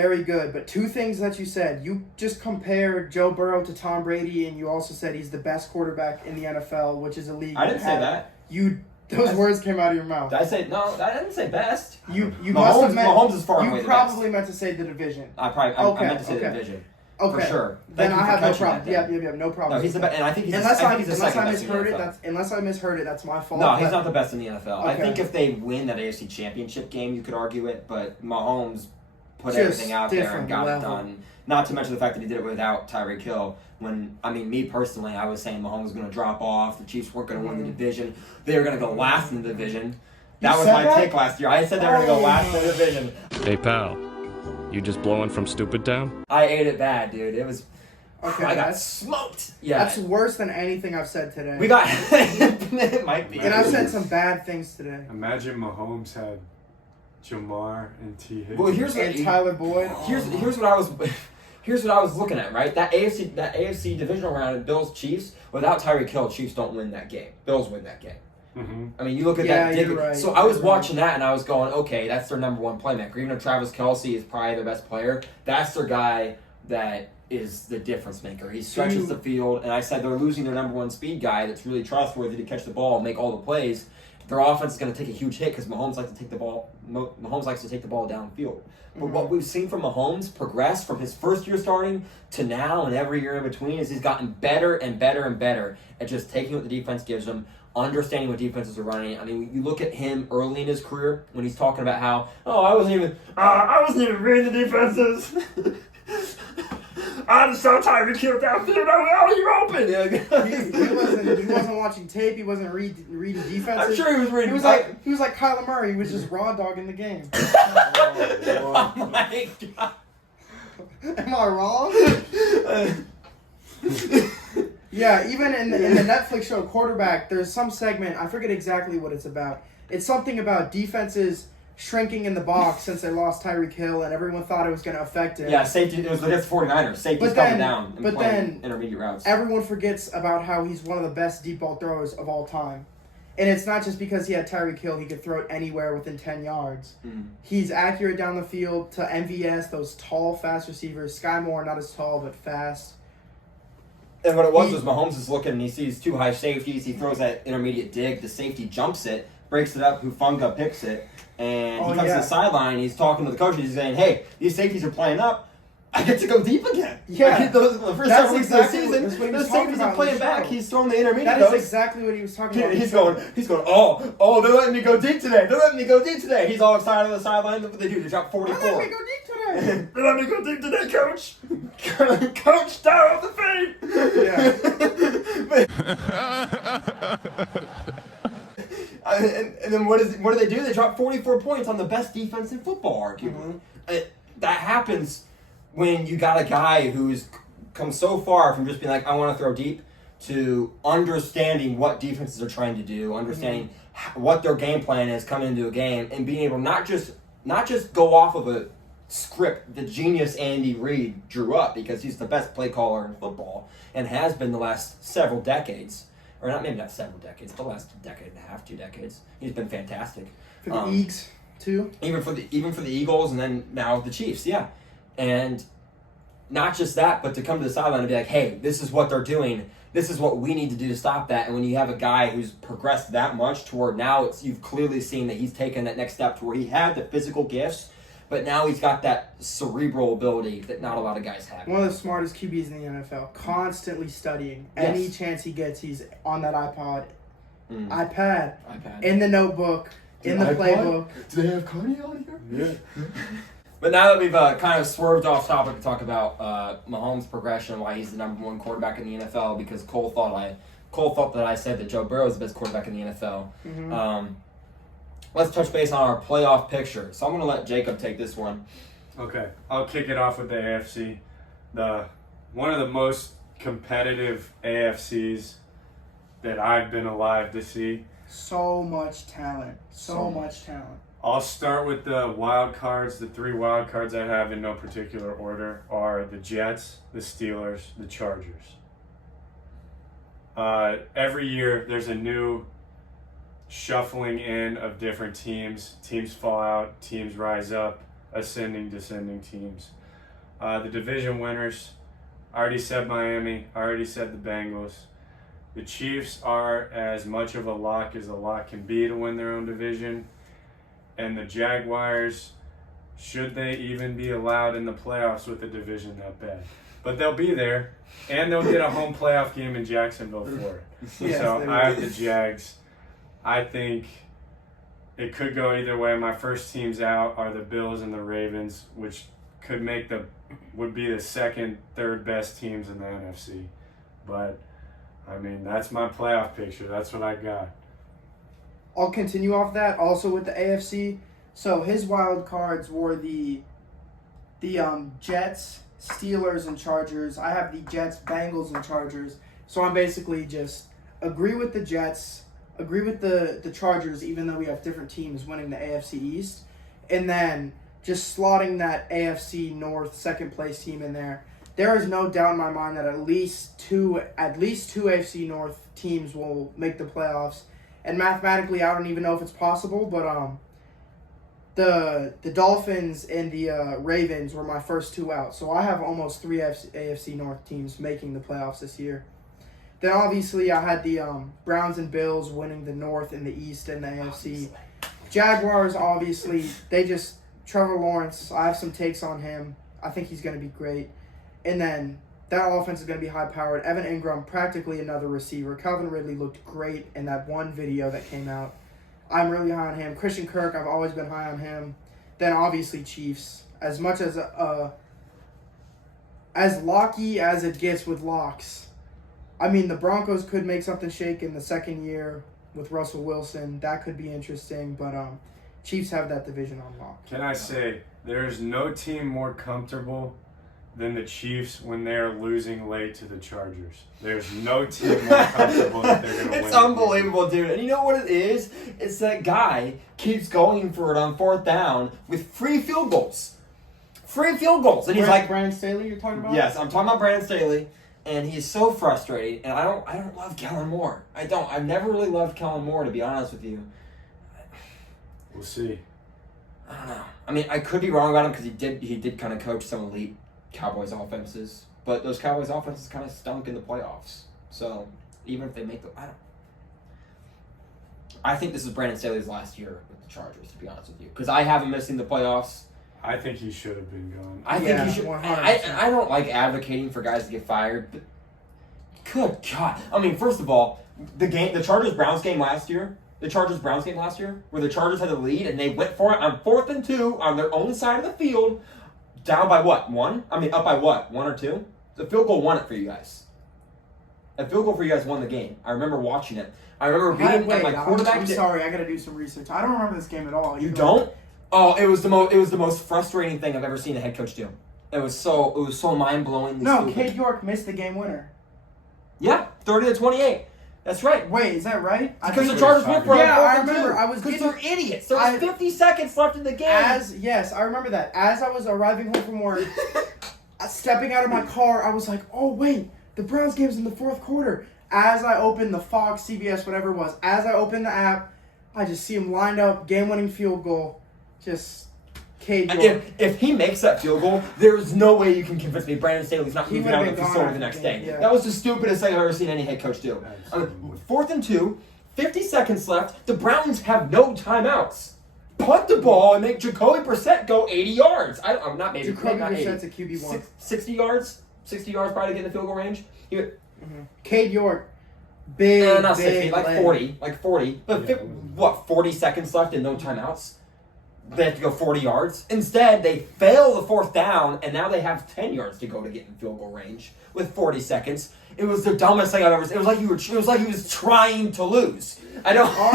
very good. But two things that you said. You just compared Joe Burrow to Tom Brady, and you also said he's the best quarterback in the NFL, which is a league. I didn't say that. Those words came out of your mouth. Did I say no? I didn't say best. You Mahomes, must have meant, Mahomes is far away you the probably best. meant to say the division. I meant to say the division. Okay. For sure. Then I have no problem. Yeah, no problem. No, he's the best, and I think he's unless I misheard it, unless I misheard it, that's my fault. No, he's not the best in the NFL. Okay. I think if they win that AFC Championship game, you could argue it, but Mahomes put everything out there and got it done. Not to mention the fact that he did it without Tyreek Hill. Me personally, I was saying Mahomes was going to drop off. The Chiefs weren't going to win the division. They were going to go last in the division. That was my take last year. I said they were going to go last in the division. Hey, pal. You just blowing from Stupid Town? I ate it bad, dude. It was... Okay, I got smoked. Yeah. That's worse than anything I've said today. We got... It might be. And I've said some bad things today. Imagine Mahomes had Jamar and T. Higgins. Well, here's and Tyler Boyd. Here's what I was... Here's what I was looking at, right? That AFC divisional round of Bills-Chiefs, without Tyreek Hill, Chiefs don't win that game. Bills win that game. Mm-hmm. I mean, you look at that. You're right. So I was watching that, and I was going, okay, that's their number one playmaker. Even though Travis Kelce is probably their best player, that's their guy that is the difference maker. He stretches the field, and I said they're losing their number one speed guy that's really trustworthy to catch the ball and make all the plays. Their offense is going to take a huge hit because Mahomes likes to take the ball. Mahomes likes to take the ball downfield. But what we've seen from Mahomes progress from his first year starting to now and every year in between is he's gotten better and better and better at just taking what the defense gives him, understanding what defenses are running. I mean, you look at him early in his career when he's talking about how, I wasn't even reading the defenses. I just saw Tyreek Hill downfield. You're open. He wasn't watching tape. He wasn't reading defenses. I'm sure he was reading. He was like Kyler Murray. He was just raw dogging the game. Oh my God. Am I wrong? Yeah, even in the Netflix show Quarterback, there's some segment, I forget exactly what it's about. It's something about defenses shrinking in the box since they lost Tyreek Hill, and everyone thought it was going to affect it. Yeah, safety. It was against the 49ers. Safety's coming down and playing intermediate routes. Everyone forgets about how he's one of the best deep ball throwers of all time. And it's not just because he had Tyreek Hill, he could throw it anywhere within 10 yards. He's accurate down the field to MVS, those tall, fast receivers. Sky Moore, not as tall, but fast. And what it was Mahomes is looking and he sees two high safeties. He throws that intermediate dig. The safety jumps it, breaks it up. Hufanga picks it. And he comes to the sideline. He's talking to the coaches. He's saying, hey, these safeties are playing up. I get to go deep again. Yeah. The first several weeks of the season, the safeties are playing back. He's throwing the intermediate. That is exactly what he was talking about. He's going, oh, they're letting me go deep today. He's all excited on the sideline. Look what they do. They drop 44. They're letting me go deep today. They're letting me go deep today, coach. Coach, down off the feet. And then what do they do? They drop 44 points on the best defense in football, arguably. That happens when you got a guy who's come so far from just being like, I want to throw deep, to understanding what defenses are trying to do, understanding what their game plan is coming into a game, and being able not just go off of a script the genius Andy Reid drew up, because he's the best play caller in football and has been the last several decades. Or maybe not several decades, the last decade and a half, 2 decades. He's been fantastic. For the Eagles, too? Even for the Eagles, and then now the Chiefs, yeah. And not just that, but to come to the sideline and be like, hey, this is what they're doing. This is what we need to do to stop that. And when you have a guy who's progressed that much to where now you've clearly seen that he's taken that next step to where he had the physical gifts, but now he's got that cerebral ability that not a lot of guys have. One of the smartest QBs in the NFL, constantly studying. Yes. Any chance he gets, he's on that iPad, in the notebook, in the playbook. Do they have Cardi on here? Yeah. But now that we've kind of swerved off topic to talk about Mahomes' progression and why he's the number 1 quarterback in the NFL, because Cole thought that I said that Joe Burrow is the best quarterback in the NFL. Mm-hmm. Let's touch base on our playoff picture. So I'm going to let Jacob take this one. Okay, I'll kick it off with the AFC. One of the most competitive AFCs that I've been alive to see. So much talent. So much talent. I'll start with the wild cards. The 3 wild cards I have in no particular order are the Jets, the Steelers, the Chargers. Every year there's a new shuffling in of different teams. Teams fall out, teams rise up. ascending, descending teams. The division winners, I already said Miami. I already said the Bengals. The Chiefs are as much of a lock as a lock can be to win their own division. And the Jaguars, should they even be allowed in the playoffs with a division that bad? But they'll be there, and they'll get a home playoff game in Jacksonville for it. Yes, So they I have will. the Jags. I think it could go either way. My first teams out are the Bills and the Ravens, which would be the second, third best teams in the NFC. But I mean, that's my playoff picture. That's what I got. I'll continue off that also with the AFC. So his wild cards were the Jets, Steelers, and Chargers. I have the Jets, Bengals, and Chargers. So I'm basically just agree with the Jets, agree with the Chargers, even though we have different teams winning the AFC East, and then just slotting that AFC North second place team in there. There is no doubt in my mind that at least two AFC North teams will make the playoffs. And mathematically, I don't even know if it's possible, but the Dolphins and the Ravens were my first two out. So I have almost three AFC North teams making the playoffs this year. Then obviously I had the Browns and Bills winning the North and the East and the AFC. Jaguars, obviously, Trevor Lawrence, I have some takes on him. I think he's going to be great. And then that offense is going to be high-powered. Evan Ingram, practically another receiver. Calvin Ridley looked great in that one video that came out. I'm really high on him. Christian Kirk, I've always been high on him. Then obviously Chiefs. As much as locky as it gets with locks. I mean, the Broncos could make something shake in the second year with Russell Wilson. That could be interesting, but Chiefs have that division on lock. Can I say, there's no team more comfortable than the Chiefs when they're losing late to the Chargers. There's no team more comfortable that they're going to win. It's unbelievable, dude. And you know what it is? It's that guy keeps going for it on fourth down with free field goals. Free field goals. And he's like, Brandon Staley you're talking about? yes, I'm talking about Brandon Staley. And he's so frustrated. And I don't love Kellen Moore. I don't. I've never really loved Kellen Moore, to be honest with you. We'll see. I don't know. I mean, I could be wrong about him because he did kind of coach some elite Cowboys offenses, but those Cowboys offenses kind of stunk in the playoffs. So even if they make I think this is Brandon Staley's last year with the Chargers, to be honest with you, because I have him missing the playoffs. I think he should have been gone. I think he should. 100%. I don't like advocating for guys to get fired, but good God! I mean, first of all, the Chargers-Browns game last year. The Chargers-Browns game last year, where the Chargers had the lead and they went for it on 4th and 2 on their own side of the field, down by what? 1? I mean, up by what? 1 or 2? The field goal won it for you guys. A field goal for you guys won the game. I remember watching it. I remember being at my quarterback. I'm sorry, I got to do some research. I don't remember this game at all. You don't? Oh, it was the most frustrating thing I've ever seen a head coach do. It was so mind-blowingly No, stupid. Cade York missed the game winner. Yeah, 30-28. That's right. Wait, is that right? Because the Chargers went for it. Yeah, I remember. Because they're idiots. There was 50 seconds left in the game. Yes, I remember that. As I was arriving home from work, stepping out of my car, I was like, oh, wait, the Browns game's in the fourth quarter. As I opened the Fox, CBS, whatever it was, as I opened the app, I just see him lined up, game-winning field goal, just Cade York. If he makes that field goal, there's no way you can convince me Brandon Staley's not He moving out of would've the been facility gone the next after the day. game, yeah. That was the stupidest thing I've ever seen any head coach do. 4th and 2, 50 seconds left. The Browns have no timeouts. Punt the ball and make Jacoby Brissett go 80 yards. I'm not maybe. Jacoby not 80. Brissett's a QB1. 60 yards? 60 yards probably to get in the field goal range. Cade York, big, Not big 60, like leg. 40. Like 40. But 40 seconds left and no timeouts? They have to go 40 yards. Instead, they fail the 4th down, and now they have 10 yards to go to get in field goal range with 40 seconds. It was the dumbest thing I've ever seen. It was like he was trying to lose. I don't. All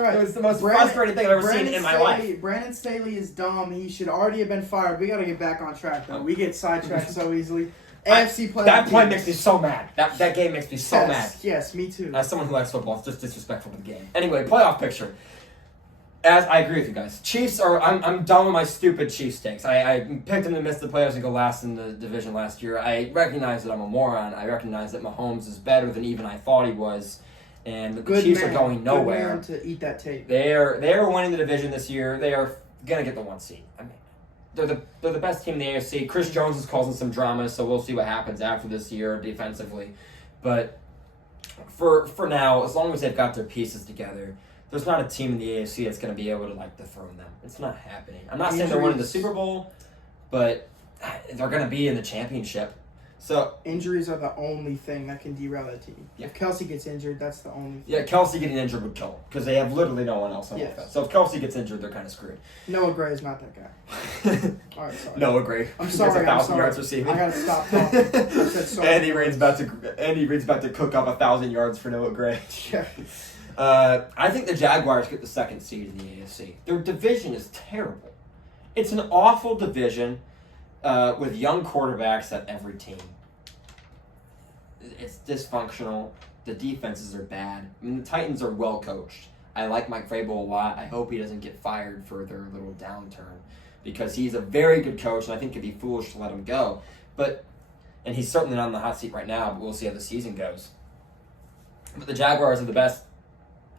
right. It was the most frustrating thing I've ever seen in my life. Brandon Staley is dumb. He should already have been fired. We got to get back on track, though. We get sidetracked so easily. AFC Playoff That play Pictures. makes me so mad. That game makes me so mad. Yes, me too. As someone who likes football, it's just disrespectful to the game. Anyway, playoff picture. As I agree with you guys, Chiefs are. I'm done with my stupid Chiefs takes. I picked them to miss the playoffs and go last in the division last year. I recognize that I'm a moron. I recognize that Mahomes is better than even I thought he was, and the Chiefs are going nowhere. Good man to eat that tape. They're winning the division this year. They are gonna get the 1 seed. I mean, they're the best team in the AFC. Chris Jones is causing some drama, so we'll see what happens after this year defensively. But for now, as long as they've got their pieces together, there's not a team in the AFC that's going to be able to dethrone them. It's not happening. I'm not saying they're winning the Super Bowl, but they're going to be in the championship. So injuries are the only thing that can derail that team. Yeah. If Kelsey gets injured, that's the only thing. Yeah, Kelsey getting injured would kill them because they have literally no one else on offense. So if Kelsey gets injured, they're kind of screwed. Noah Gray is not that guy. All right, sorry. Noah Gray. I'm sorry. He gets 1,000 yards receiving. I gotta stop talking. I said sorry. Andy Reid's about to cook up 1,000 yards for Noah Gray. Yeah. I think the Jaguars get the second seed in the AFC. Their division is terrible. It's an awful division with young quarterbacks at every team. It's dysfunctional. The defenses are bad. I mean, the Titans are well coached. I like Mike Vrabel a lot. I hope he doesn't get fired for their little downturn because he's a very good coach, and I think it'd be foolish to let him go. And he's certainly not on the hot seat right now, but we'll see how the season goes. But the Jaguars are the best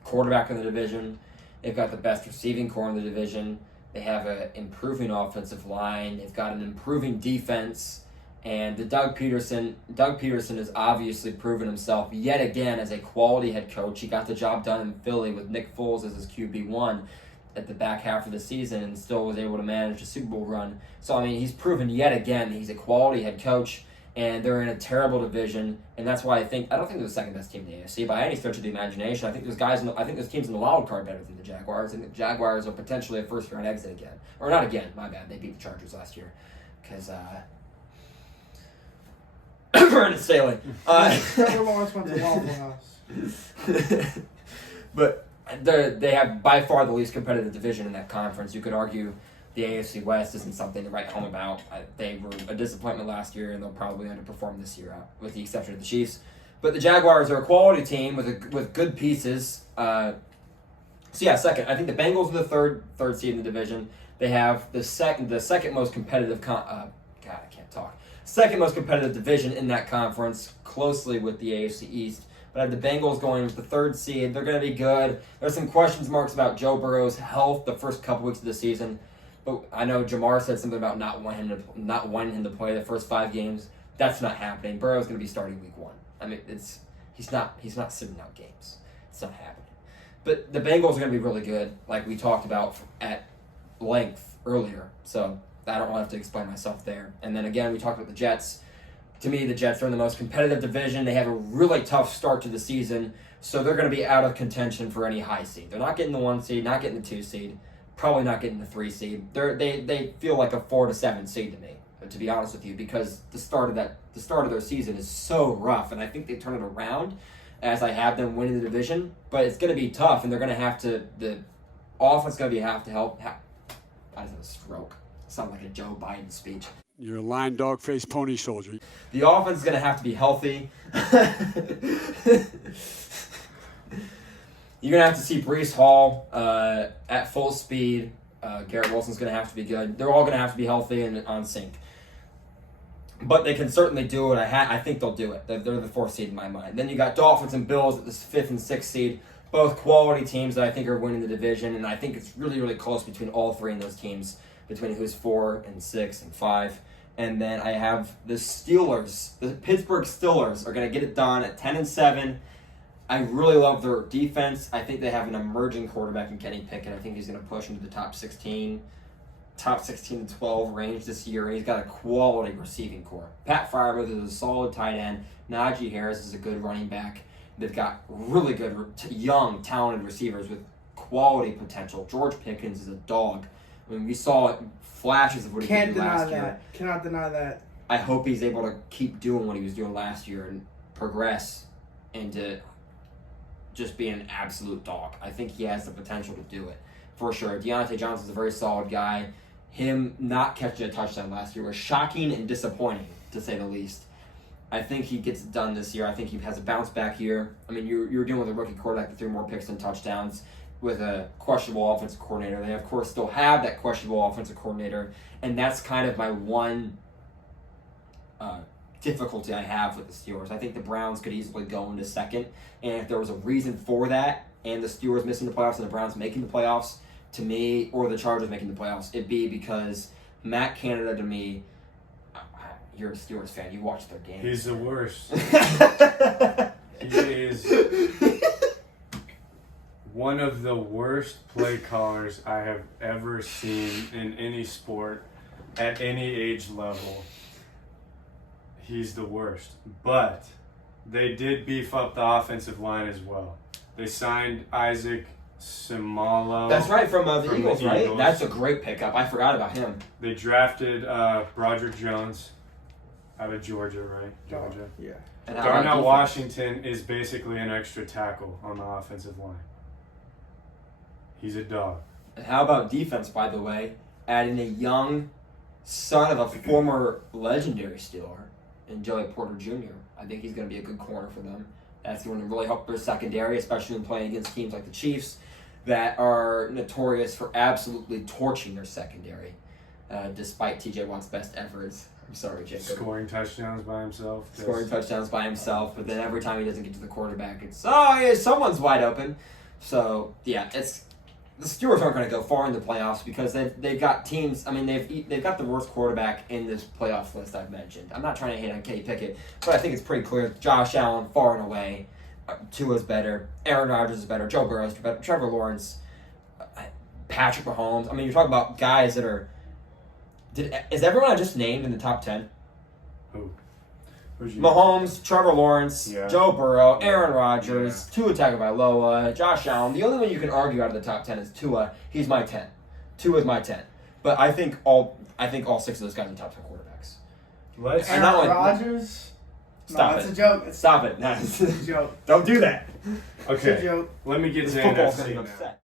quarterback in the division. They've got the best receiving core in the division. They have an improving offensive line. They've got an improving defense. And Doug Peterson has obviously proven himself yet again as a quality head coach. He got the job done in Philly with Nick Foles as his QB1 at the back half of the season and still was able to manage a Super Bowl run. So, I mean, he's proven yet again that he's a quality head coach, and they're in a terrible division. And that's why I don't think they're the second best team in the AFC by any stretch of the imagination. I think there's teams in the wild card better than the Jaguars. I think the Jaguars are potentially a first-round exit again. Or not again, my bad. They beat the Chargers last year. Because, Brandon Staley. Trevor Lawrence went to Waffle House. But they have by far the least competitive division in that conference. You could argue the AFC West isn't something to write home about. They were a disappointment last year, and they'll probably underperform this year, with the exception of the Chiefs. But the Jaguars are a quality team with good pieces. Second. I think the Bengals are the third seed in the division. They have the second most competitive second most competitive division in that conference, closely with the AFC East. But I have the Bengals going with the third seed. They're going to be good. There's some question marks about Joe Burrow's health the first couple weeks of the season. But I know Jamar said something about not wanting him to play the first 5 games. That's not happening. Burrow's going to be starting week 1. I mean, he's not sitting out games. It's not happening. But the Bengals are going to be really good, like we talked about at length earlier. So I don't have to explain myself there. And then again, we talked about the Jets. To me, the Jets are in the most competitive division. They have a really tough start to the season, so they're going to be out of contention for any high seed. They're not getting the 1 seed, not getting the 2 seed, probably not getting the 3 seed. They feel like a 4 to 7 seed to me, to be honest with you, because the start of their season is so rough, and I think they turn it around as I have them winning the division. But it's going to be tough, and they're going to have to. The offense is going to have to help. I just had a stroke. Sound like a Joe Biden speech. You're a lying dog-faced pony soldier. The offense is going to have to be healthy. You're going to have to see Breece Hall at full speed. Garrett Wilson's going to have to be good. They're all going to have to be healthy and on sync. But they can certainly do it. I think they'll do it. They're the 4th seed in my mind. Then you got Dolphins and Bills at the 5th and 6th seed. Both quality teams that I think are winning the division. And I think it's really, really close between all 3 of those teams. Between who's 4 and 6 and 5. And then I have the Steelers. The Pittsburgh Steelers are going to get it done at 10 and 7. I really love their defense. I think they have an emerging quarterback in Kenny Pickett. I think he's going to push into the top 16 to 12 range this year. And he's got a quality receiving core. Pat Freiermuth is a solid tight end. Najee Harris is a good running back. They've got really good, young, talented receivers with quality potential. George Pickens is a dog. I mean, we saw flashes of what he could do last year. Cannot deny that. I hope he's able to keep doing what he was doing last year and progress into just being an absolute dog. I think he has the potential to do it, for sure. Deontay Johnson's a very solid guy. Him not catching a touchdown last year was shocking and disappointing, to say the least. I think he gets it done this year. I think he has a bounce-back year. I mean, you're dealing with a rookie quarterback that threw more picks than touchdowns, with a questionable offensive coordinator. They, of course, still have that questionable offensive coordinator, and that's kind of my one difficulty I have with the Steelers. I think the Browns could easily go into second, and if there was a reason for that, and the Steelers missing the playoffs and the Browns making the playoffs, to me, or the Chargers making the playoffs, it'd be because Matt Canada to me, you're a Steelers fan. You watch their games. He's the worst. He is one of the worst play callers I have ever seen in any sport at any age level. He's the worst. But they did beef up the offensive line as well. They signed Isaac Simalo. That's right, from the Eagles, right? Eagles. That's a great pickup. I forgot about him. They drafted Broderick Jones out of Georgia, right? Georgia. Yeah. And how about Darnell defense? Washington is basically an extra tackle on the offensive line. He's a dog. And how about defense, by the way? Adding a young son of a former legendary Steeler in Joey Porter Jr. I think he's going to be a good corner for them. That's going to really help their secondary, especially when playing against teams like the Chiefs that are notorious for absolutely torching their secondary, despite T.J. Watt's best efforts. I'm sorry, Jacob. Scoring touchdowns by himself. Scoring touchdowns by himself, but then every time he doesn't get to the quarterback, it's, oh, yeah, someone's wide open. So, yeah, the Steelers aren't going to go far in the playoffs because they've got teams. I mean, they've got the worst quarterback in this playoffs list I've mentioned. I'm not trying to hate on Kenny Pickett, but I think it's pretty clear. Josh Allen far and away. Tua's better. Aaron Rodgers is better. Joe Burrow's better. Trevor Lawrence, Patrick Mahomes. I mean, you're talking about guys that are. Is everyone I just named in the top 10? Who? Who'd you Mahomes, Trevor Lawrence, Yeah. Joe Burrow, Aaron Rodgers, Tua Tagovailoa, Josh Allen. The only one you can argue out of the top 10 is Tua. He's my 10. Tua's my 10. But I think all 6 of those guys are top 10 quarterbacks. Let's Aaron not like- Rodgers? Stop That's it. a joke. It's Stop it. a joke. Don't do that. It's a Okay. joke. Let me get This to football's NFC going to now. get upset.